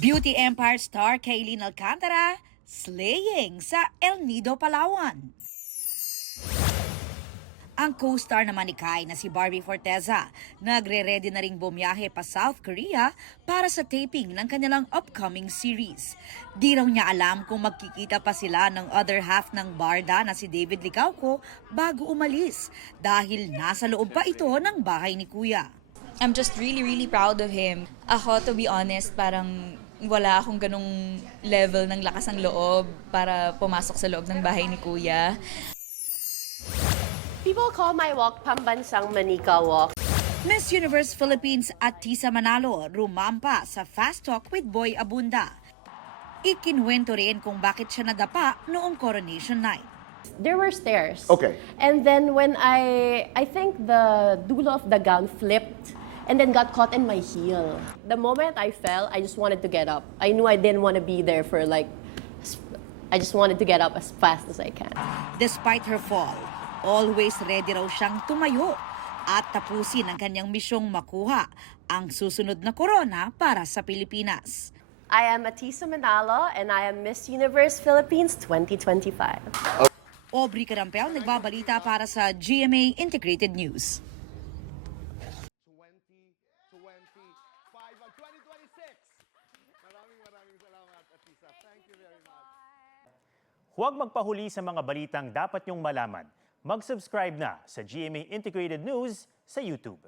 Beauty Empire star Kaylin Alcantara, slaying sa El Nido, Palawan. Ang co-star naman ni Kai na si Barbie Forteza, nagre-ready na ring bumiyahe pa South Korea para sa taping ng kanilang upcoming series. Di raw niya alam kung magkikita pa sila ng other half ng barda na si David Licauco bago umalis dahil nasa loob pa ito ng bahay ni Kuya. I'm just really proud of him. Ako, to be honest, parang wala akong ganong level ng lakas ng loob para pumasok sa loob ng bahay ni Kuya. People call my walk Pambansang Manika Walk. Miss Universe Philippines at Tisa Manalo rumampa sa Fast Talk with Boy Abunda. Ikinwento rin kung bakit siya nadapa noong coronation night. There were stairs. Okay. And then when I think the dulo of the gown flipped and then got caught in my heel. The moment I fell, I just wanted to get up. I knew I didn't want to be there for I just wanted to get up as fast as I can. Despite her fall, always ready raw siyang tumayo at tapusin ang kanyang misyong makuha ang susunod na korona para sa Pilipinas. I am Atisa Manalo and I am Miss Universe Philippines 2025. Aubrey Carampel, nagbabalita para sa GMA Integrated News. 2025 ang 2026. Maraming salamat, Atisa. Thank you very much. Huwag magpahuli sa mga balitang dapat niyong malaman. Mag-subscribe na sa GMA Integrated News sa YouTube.